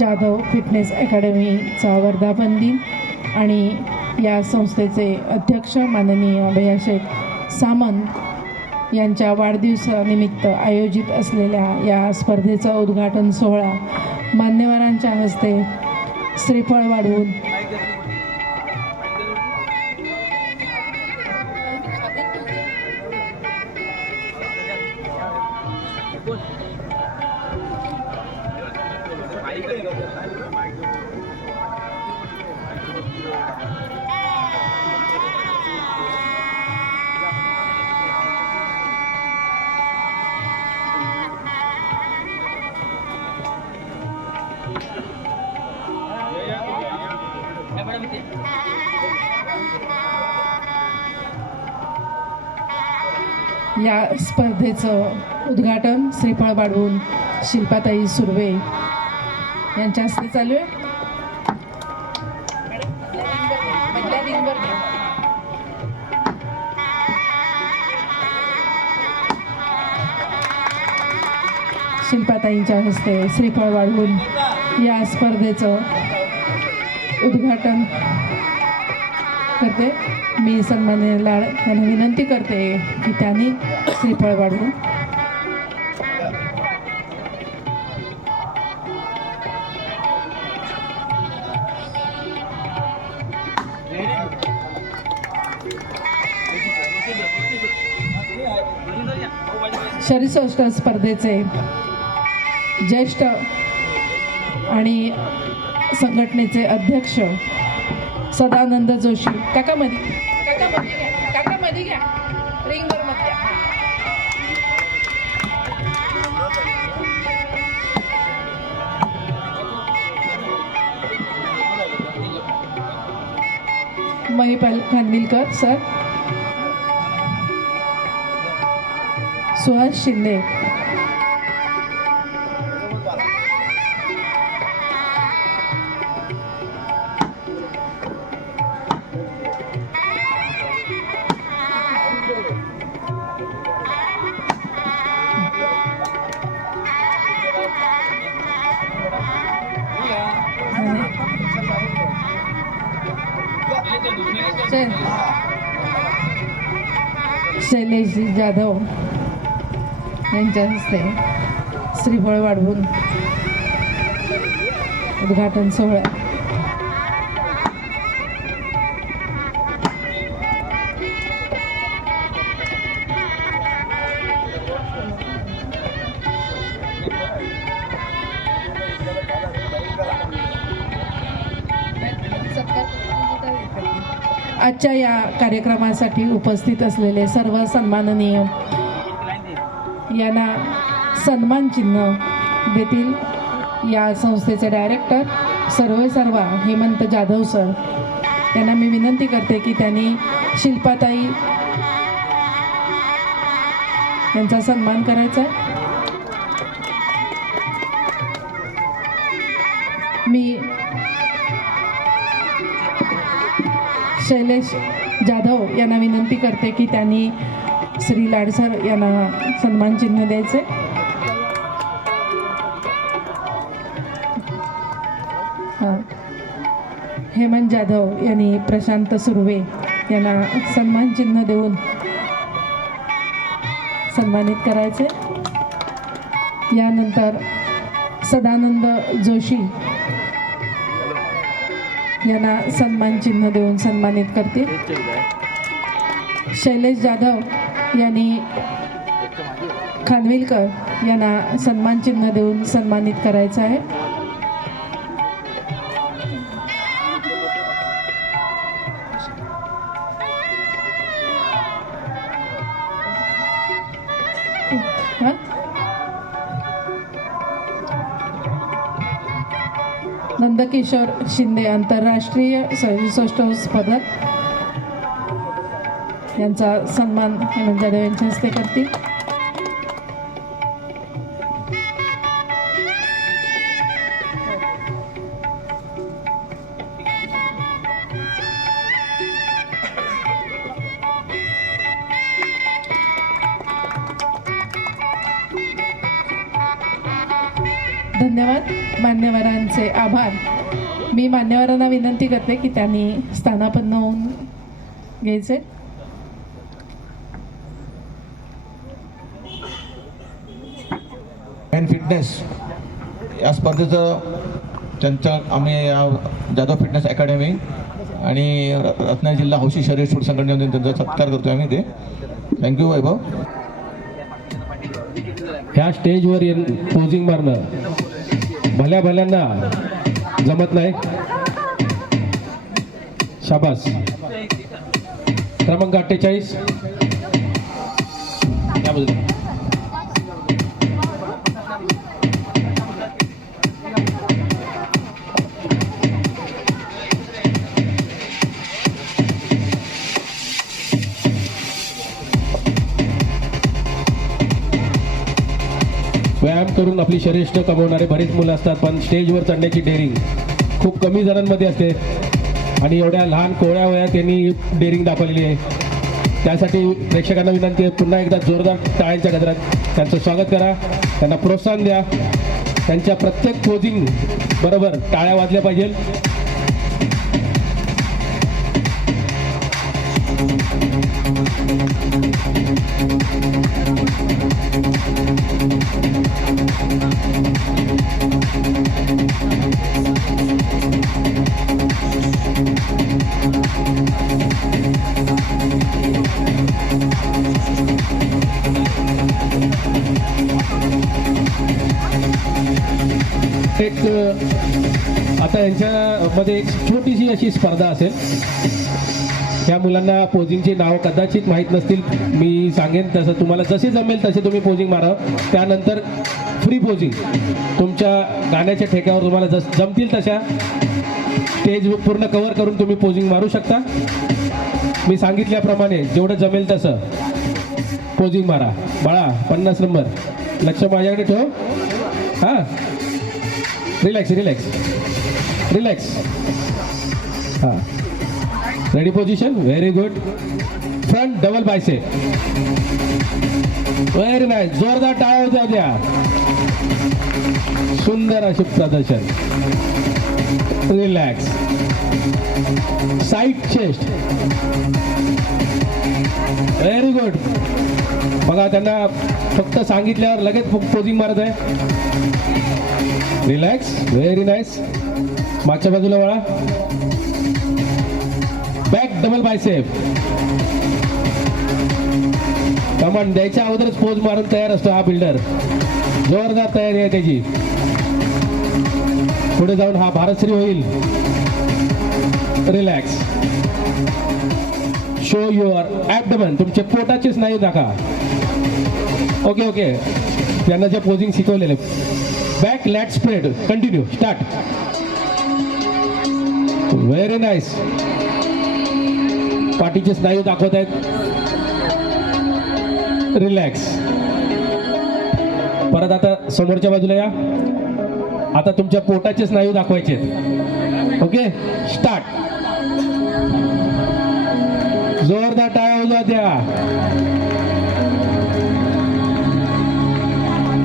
Jadhav fitness अकॅडमीचा वर्धापन दिन आणि या संस्थेचे अध्यक्ष माननीय भैयाशेठ सामंत यांच्या वाढदिवसानिमित्त आयोजित असलेल्या या स्पर्धेचा उद्घाटन सोहळा मान्यवरांच्या हस्ते श्रीफळ वाढवून या स्पर्धेचं उद्घाटन श्रीफळ बाडवून शिल्पाताई सुर्वे यांच्या हस्ते चालू आहे. ताईंच्या हस्ते श्रीफळ वाढवून या स्पर्धेचं उद्घाटन करते. मी सन्मान्य लाड विनंती करते की त्यांनी श्रीफळ वाढवून शरीसौष्ठ स्पर्धेचे ज्येष्ठ आणि संघटनेचे अध्यक्ष सदानंद जोशी. काका मध्ये काका मध्ये घ्या काका मध्ये घ्या. रिंगवर मध्ये महिपाल खानविलकर सर. सुहास शिंदे. शैलेशजी जाधव यांच्या हस्ते श्रीफळ वाढवून उद्घाटन सोहळा. कार्यक्रमासाठी उपस्थित असलेले सर्व सन्माननीय यांना सन्मान चिन्ह देतील. या संस्थेचे डायरेक्टर सर्वे सर्वा हेमंत जाधव सर. यांना मी विनंती करते की त्यांनी शिल्पाताई यांचा सन्मान करायचा मी शैलेश जाधव यांना विनंती करते की त्यांनी श्री लाडसर यांना सन्मान चिन्ह द्यायचे. हेमंत जाधव यांनी प्रशांत सुर्वे यांना सन्मान चिन्ह देऊन सन्मानित करायचे. यानंतर सदानंद जोशी यांना सन्मान चिन्ह देऊन सन्मानित करते. शैलेश जाधव यांनी खानविलकर यांना सन्मान चिन्ह देऊन सन्मानित करायचं आहे. किशोर शिंदे आंतरराष्ट्रीय सौष्ठ पदक यांचा सन्मान हेमंत जाधव यांच्या हस्ते करतील. धन्यवाद. मान्यवरांचे आभार. मी मान्यवरांना विनंती करते की त्यांनी स्थानापन्न होऊन घ्यायचे. मेन फिटनेस या स्पर्धेचं त्यांचं आम्ही या जाधव फिटनेस अकॅडमी आणि रत्नागिरी जिल्हा हौशी शरीर स्पोर्ट संघटनेने त्यांचा सत्कार करतो आम्ही ते थँक्यू वैभव. ह्या स्टेजवर येऊन पोजिंग मारणं भल्या भल्यांना जमत नाही. शाबास. क्रमांक अठ्ठेचाळीस. त्याबद्दल. व्यायाम करून आपली शरीष्ठ कमवणारे बरेच मुलं असतात पण स्टेजवर चढण्याची डेअरिंग खूप कमी जणांमध्ये असते. आणि एवढ्या लहान कोवळ्या वयात त्यांनी डेअरिंग दाखवलेली आहे. त्यासाठी प्रेक्षकांना विनंती आहे पुन्हा एकदा जोरदार टाळ्यांच्या गजरात त्यांचं स्वागत करा. त्यांना प्रोत्साहन द्या. त्यांच्या प्रत्येक पोझिंग बरोबर टाळ्या वाजल्या पाहिजे. एक आता यांच्यामध्ये एक छोटीशी अशी स्पर्धा असेल. ह्या मुलांना पोजिंगची नाव कदाचित माहीत नसतील मी सांगेन तसं तुम्हाला जसे जमेल तसे तुम्ही पोजिंग मारा त्यानंतर फ्री पोजिंग तुमच्या गाण्याच्या ठेक्यावर तुम्हाला जस जमतील तशा स्टेज पूर्ण कव्हर करून तुम्ही पोजिंग मारू शकता. मी सांगितल्याप्रमाणे जेवढं जमेल तसं पोजिंग मारा. बाळा पन्नास नंबर. लक्ष माझ्याकडे ठेव. हां. रिलॅक्स रिलॅक्स रिलॅक्स हां. Ready position very good front double biceps very nice जोरदार टाळ्या होत्या द्या सुंदर असे प्रदर्शन. Relax side chest very good बघा त्यांना फक्त सांगितल्यावर लगेच पोजिंग मारत आहे. रिलॅक्स व्हेरी नाईस मागच्या बाजूला वळा. डबल बायसेप कमन द्यायच्या अगोदरच पोज मारून तयार असतो हा बिल्डर जोरदार तयारी आहे त्याची. पुढे जाऊन हा भारतश्री होईल. रिलॅक्स शो युअर ॲबडमन तुमचे पोटाचे स्नायू दाखा. ओके ओके त्यांना जे पोजिंग शिकवलेले. Back lat spread continue start very nice पाठीचे स्नायू दाखवत आहेत. रिलॅक्स परत आता समोरच्या बाजूला या. आता तुमच्या पोटाचे स्नायू दाखवायचे ओके स्टार्ट जोरदार टाळ्या वाजवा द्या.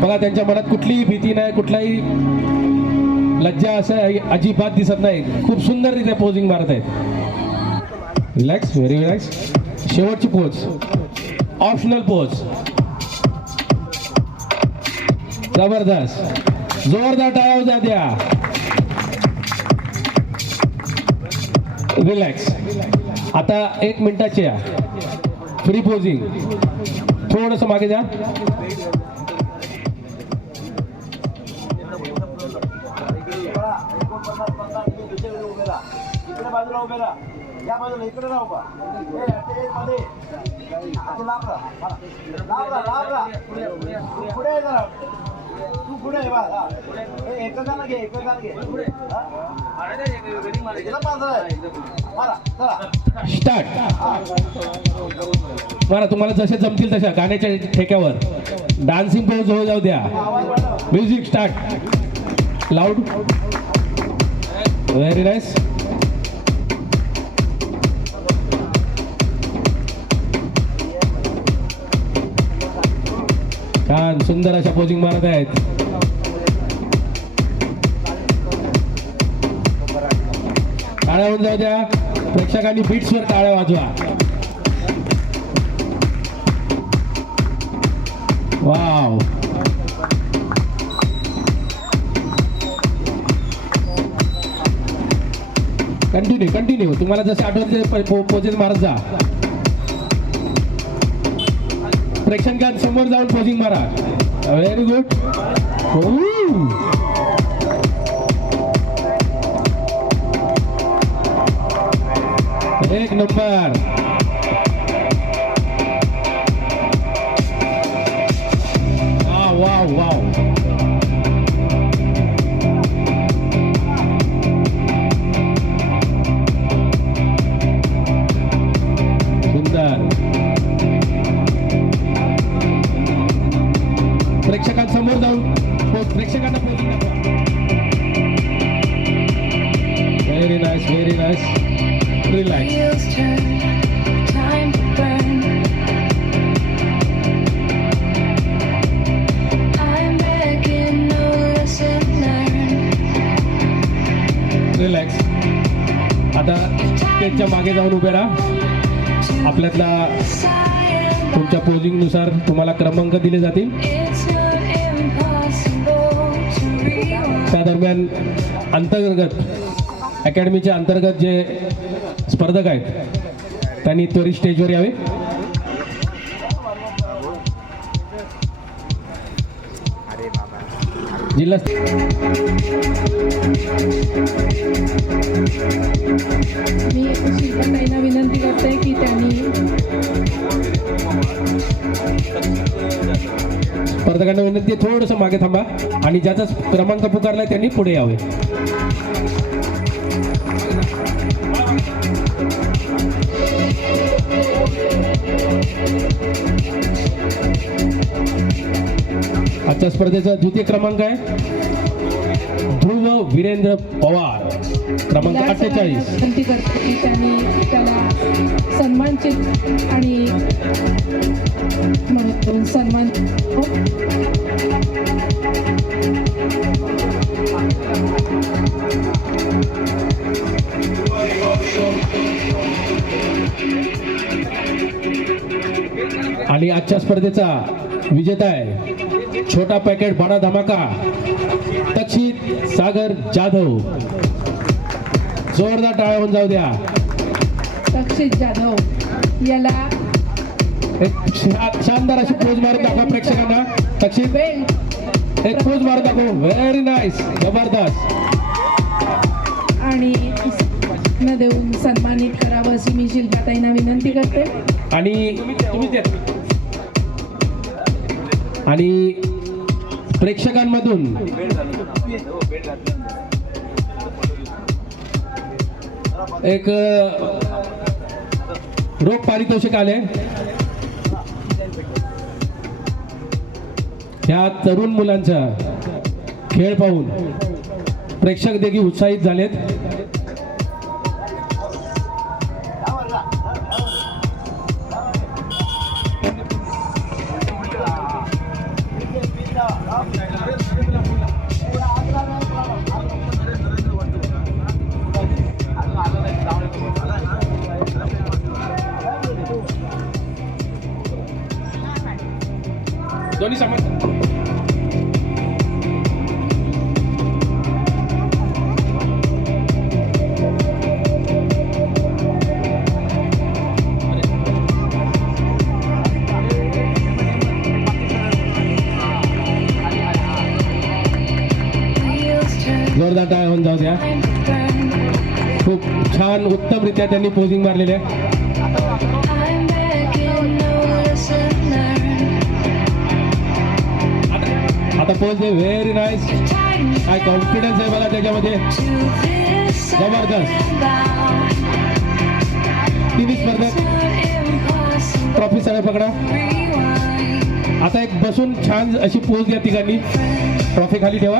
बघा त्यांच्या मनात कुठलीही भीती नाही कुठलाही लज्जा असं अजिबात दिसत नाही. खूप सुंदर रित्या पोजिंग मारत आहेत. रिलॅक्स व्हेरी रिलॅक्स शेवटची पोच. ऑप्शनल पोच. जबरदस्त. जोरदार टाळ्या द्या द्या रिलॅक्स आता एक मिनिटाची या. फ्री पोझिंग थोडंसं मागे जा. बाजूला उभे राहा. या बाजूला इकडे राहू का मध्ये. राहा. राहा, राहा. पुढे जरा. तू पुढे बा घे स्टार्ट बरं तुम्हाला जसे जमतील तशा गाण्याच्या ठेक्यावर. डान्सिंग पोज हो जाऊ द्या. Music start loud very nice छान सुंदर अशा पोजिंग मारत आहेत. टाळ्या होऊन जाऊ द्या. प्रेक्षकांनी बीट्सवर टाळ्या वाजवा. वाव. कंटिन्यू कंटिन्यू तुम्हाला जसे आठवते पोजेस मारत जा. प्रेक्षकांसमोर जाऊन पोजिंग मारा व्हेरी गुड एक नंबर वाव वाव वाव प्रेक्षकांसमोर जाऊन प्रेक्षकांना very nice very nice relax. Relax आता मागे जाऊन उभे राहा. आपल्यातला तुमच्या पोजिंगनुसार तुम्हाला क्रमांक दिले जातील. त्या दरम्यान अंतर्गत अकॅडमीच्या अंतर्गत जे स्पर्धक आहेत त्यांनी त्वरित स्टेजवर यावे. जिल्हा मी शिल्पताईंना विनंती करते की त्यांनी स्पर्धकांना विनंती आहे, थोडंसं मागे थांबा आणि ज्याचा क्रमांक पुकारलाय त्यांनी पुढे यावे. आजच्या स्पर्धेचा द्वितीय क्रमांक आहे. ध्रुव वीरेंद्र पवार. क्रमांक अठ्ठेचाळीस. विनंती करते की त्यांनी त्याला सन्मानचित आणि सन्मान आणि आजच्या स्पर्धेचा विजेता आहे. छोटा पॅकेट बडा धमाका. तक्षित सागर जाधव. जोरदार टाळ्या होऊन जाऊ द्या. तक्षित जाधव. याला एक शानदार अशी पोज मारून दाखवा प्रेक्षकांना. बेल्ट एक पोज मारून दाखव. व्हेरी नाईस जबरदस्त. आणि न देऊन सन्मानित करावं अशी मी शिल्पाताईंना विनंती करते. आणि. आणि प्रेक्षकांमधून एक रोख पारितोषिक आले ह्या तरुण मुलांचा खेळ पाहून प्रेक्षक देखील उत्साहित झालेत. दोन्ही सामान. छान उत्तमरित्या त्यांनी पोजिंग मारलेली आहे आता- पोज आहे व्हेरी नाईस काय कॉन्फिडन्स आहे मला त्याच्यामध्ये. जबरदस्त. तिन्ही ट्रॉफी सगळं पकडा. आता एक बसून छान अशी पोज द्या तिघांनी. ट्रॉफी खाली ठेवा.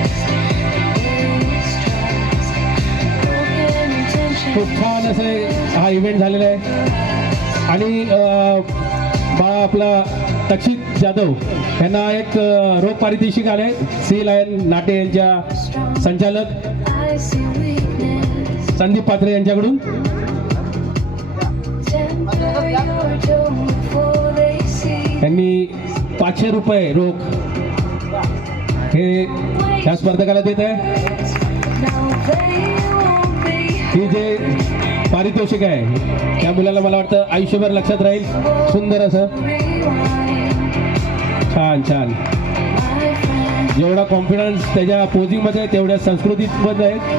खूप छान असे हा इव्हेंट झालेला आहे. आणि बाळा आपला तक्षित जाधव यांना एक रोख पारितोषिक आले सी लायन नाटे यांच्या संचालक. संदीप पात्रे यांच्याकडून. त्यांनी पाचशे रुपये रोख हे या स्पर्धकाला देत आहे. ही जे पारितोषिक आहे त्या मुलाला मला वाटतं आयुष्यभर लक्षात राहील. सुंदर असं. छान छान. जेवढा कॉन्फिडन्स त्याच्या पोझिंगमध्ये तेवढ्या संस्कृतीमध्ये आहेत आहे.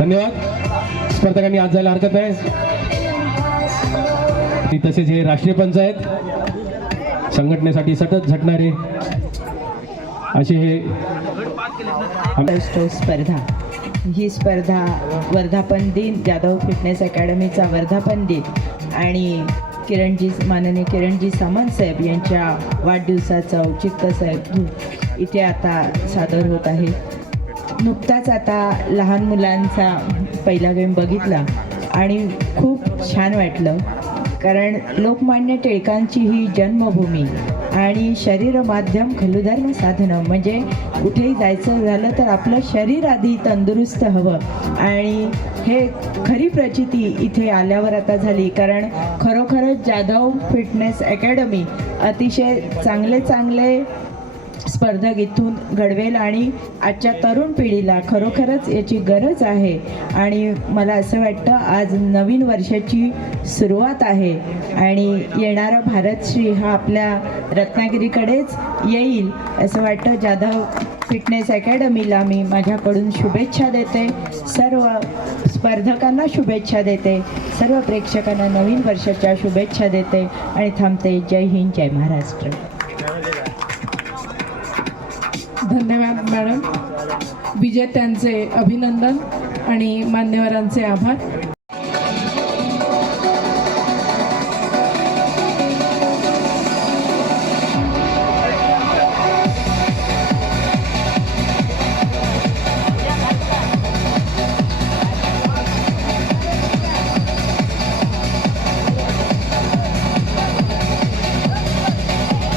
धन्यवाद. स्पर्धकांनी आज जायला हरकत नाही. तसेच हे राष्ट्रीय पंच आहेत. संघटनेसाठी सतत झटणारे. असे हे स्पर्धा. ही स्पर्धा वर्धापन दिन जाधव फिटनेस अकॅडमीचा वर्धापन दिन आणि किरणजी माननीय किरणजी सामंत साहेब यांच्या वाढदिवसाचं औचित्य साहेब इथे आता सादर होत आहे. नुकताच आता लहान मुलांचा पहिला गेम बघितला आणि खूप छान वाटलं. कारण लोकमान्य टिळकांची ही जन्मभूमी आणि शरीर माध्यम खलुधर्म साधनं. म्हणजे कुठेही जायचं झालं तर आपलं शरीर आधी तंदुरुस्त हवं. आणि हे खरी प्रचिती इथे आल्यावर आता झाली. कारण खरोखरच जाधव फिटनेस अकॅडमी अतिशय चांगले चांगले स्पर्धक इथून घडवेल आणि आजच्या तरुण पिढीला खरोखरच याची गरज आहे. आणि मला असं वाटतं आज नवीन वर्षाची सुरुवात आहे आणि येणारा भारतश्री हा आपल्या रत्नागिरीकडेच येईल असं वाटतं. जाधव फिटनेस अकॅडमीला मी माझ्याकडून शुभेच्छा देते. सर्व स्पर्धकांना शुभेच्छा देते. सर्व प्रेक्षकांना नवीन वर्षाच्या शुभेच्छा देते. आणि थांबते. जय हिंद जय महाराष्ट्र. धन्यवाद मॅडम. विजेत्यांचे अभिनंदन आणि मान्यवरांचे आभार.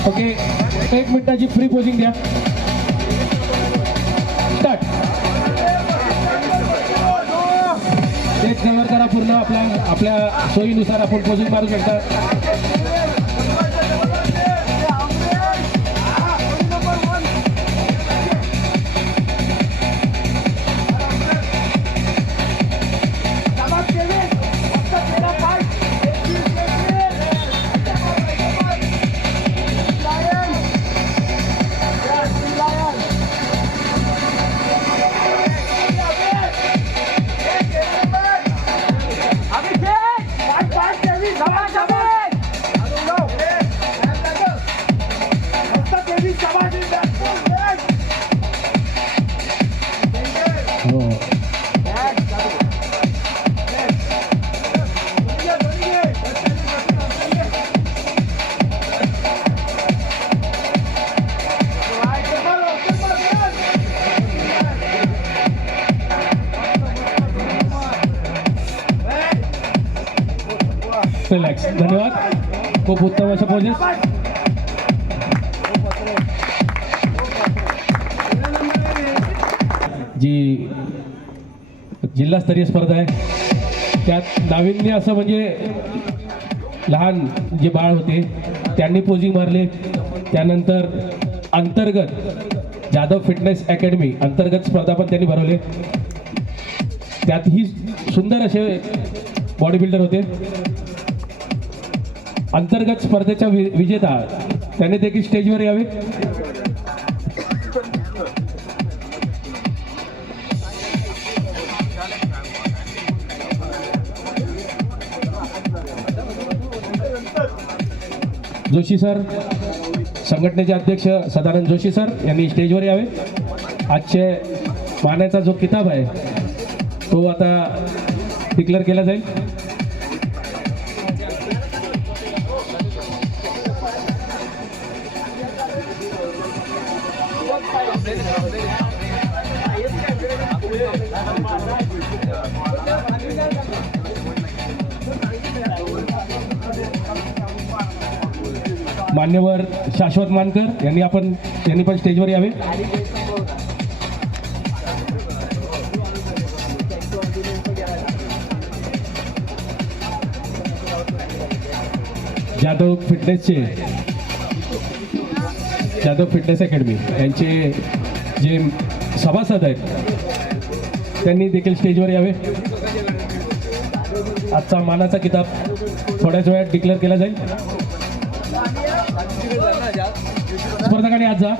ओके एक मिनिटाची फ्री पोजिंग द्या. ते कव्हर करा पूर्ण आपल्या आपल्या सोयीनुसार आपण पोझिट मारू शकता. खूप उत्तम असं पोजेस जी जिल्हास्तरीय स्पर्धा आहे. त्यात नाविन्य असं म्हणजे लहान जे बाळ होते त्यांनी पोजिंग मारले. त्यानंतर अंतर्गत जाधव फिटनेस अकॅडमी अंतर्गत स्पर्धा पण त्यांनी भरवले. त्यातही सुंदर असे बॉडी बिल्डर होते. अंतर्गत स्पर्धेच्या वि विजेता त्याने देखील स्टेजवर यावे. जोशी सर संघटनेचे अध्यक्ष सदानंद जोशी सर यांनी स्टेजवर यावे. आजचे मानाचा जो किताब आहे तो आता डिक्लेअर केला जाईल. मान्यवर शाश्वत मानकर यांनी आपण यांनी पण स्टेजवर यावे. जाधव फिटनेसचे जाधव फिटनेस अकॅडमी यांचे जे सभासद आहेत त्यांनी देखील स्टेजवर यावे. आजचा मानाचा किताब थोड्याच वेळात डिक्लेअर केला जाईल. स्पर्धकांनी आज जा.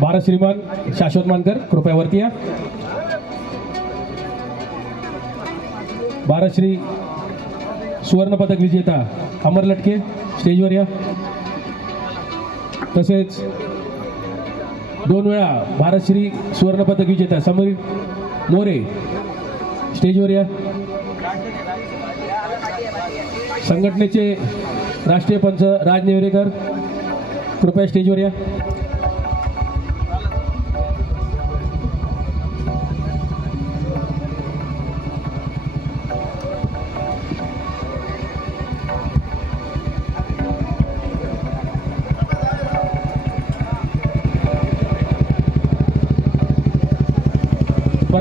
भारत श्रीमान शाश्वत मानकर कृपया वरती या. भारत श्री सुवर्ण पदक विजेता अमर लटके स्टेजवर या. तसेच दोन वेळा भारतश्री सुवर्ण पदक विजेता समीर मोरे स्टेजवर या. संघटनेचे राष्ट्रीय पंच राज नेवरेकर कृपया स्टेजवर या.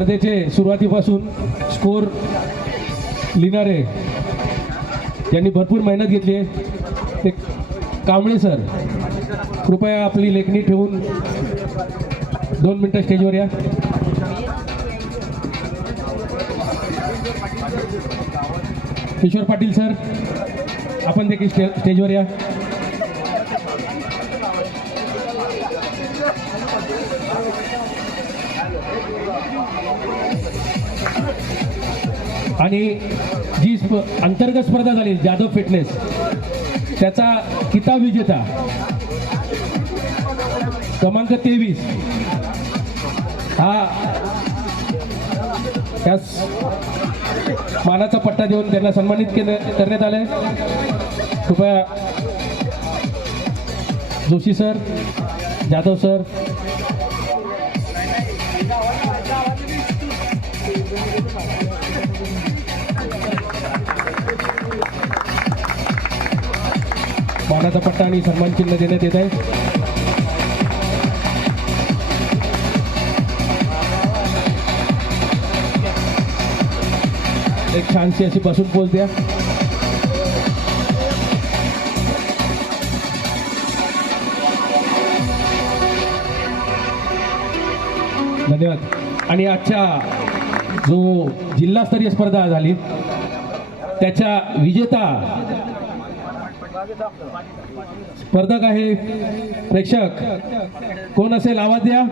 स्पर्धेचे सुरुवातीपासून स्कोर लिहिणारे त्यांनी भरपूर मेहनत घेतली आहे. ते कांबळे सर कृपया आपली लेखणी ठेवून दोन मिनटं स्टेजवर या. किशोर पाटील सर आपण देखील स्टे स्टेजवर या. आणि जी स्प अंतर्गत स्पर्धा झाली जाधव फिटनेस त्याचा किताब विजेता क्रमांक तेवीस हा त्या मानाचा पट्टा देऊन त्यांना सन्मानित केलं करण्यात आलं कृपया जोशी सर जाधव सर मानाचा पट्टा आणि सन्मान चिन्ह देण्यात येत आहे. एक छानशी अशी बसून पोच द्या. धन्यवाद. आणि आजच्या जो जिल्हास्तरीय स्पर्धा झाली त्याच्या विजेता स्पर्धक आहे प्रेक्षक. कोण असेल? आवाज द्या.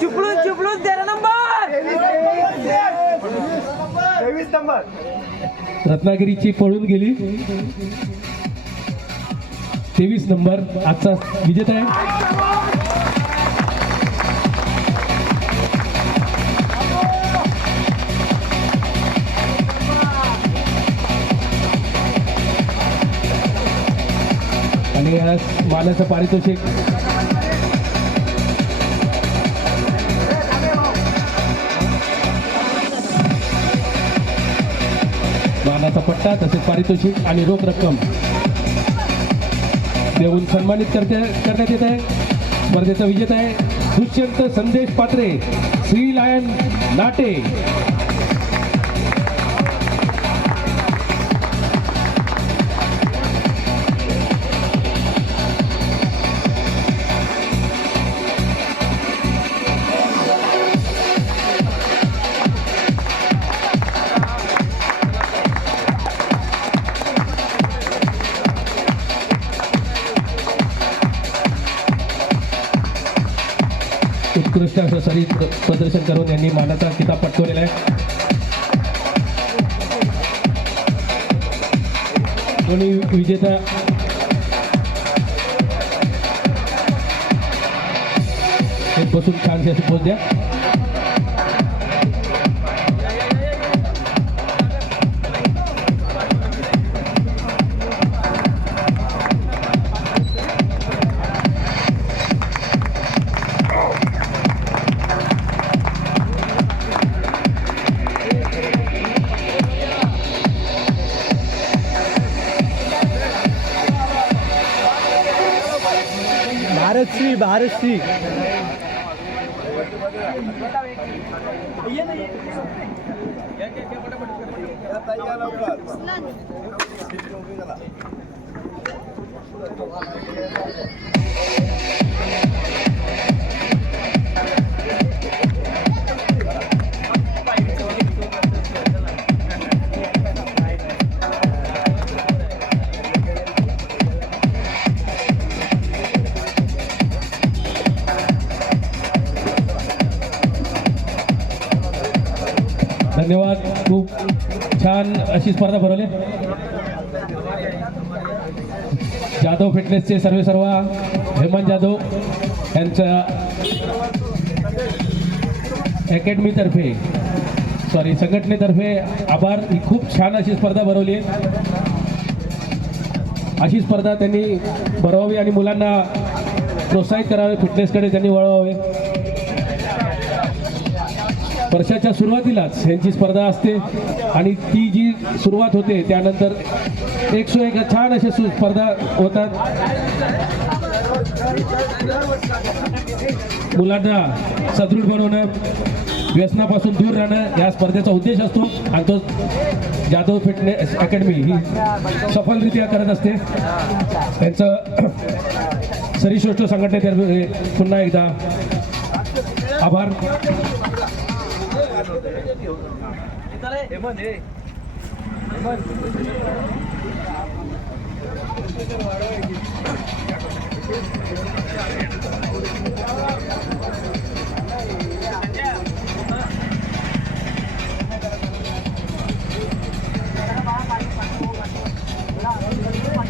चिपळून चिपळून तेरा नंबर. रत्नागिरीची पळून गेली. तेवीस नंबर. आजचा विजेता आहे. आणि मानाचं पारितोषिक. मानाचा पट्टा तसेच पारितोषिक आणि रोख रक्कम. देऊन सन्मानित करते करण्यात येत आहे. स्पर्धेचा विजेता आहे. दुष्यंत संदेश पात्रे श्री लायन नाटे. उत्कृष्ट असं प्रदर्शन करून यांनी मानाचा किताब पटकवलेला आहे. कोणी विजेता एक बसून छानसे असे पोच द्या. भारत छान अशी स्पर्धा भरवली. जाधव फिटनेसचे सर्वे सर्व हेमंत जाधव यांच्या अकॅडमीतर्फे सॉरी संघटनेतर्फे आभार. ही खूप छान अशी स्पर्धा भरवली. अशी स्पर्धा त्यांनी भरवावी आणि मुलांना प्रोत्साहित करावे फिटनेसकडे त्यांनी वळवावे. वर्षाच्या सुरुवातीलाच यांची स्पर्धा असते आणि ती जी सुरुवात होते त्यानंतर एकशे एक छान अशा स्पर्धा होतात. मुलांना सदृढ बनवणं व्यसनापासून दूर राहणं या स्पर्धेचा उद्देश असतो आणि तो जाधव फिटनेस अकॅडमी ही सफलरित्या करत असते. त्यांचं सरीश्रेष्ठ संघटनेतर्फे पुन्हा एकदा आभार. Đi ta đấy Em ơn đi. Em ơn Hãy subscribe cho kênh Ghiền Mì Gõ Để không bỏ lỡ những video hấp dẫn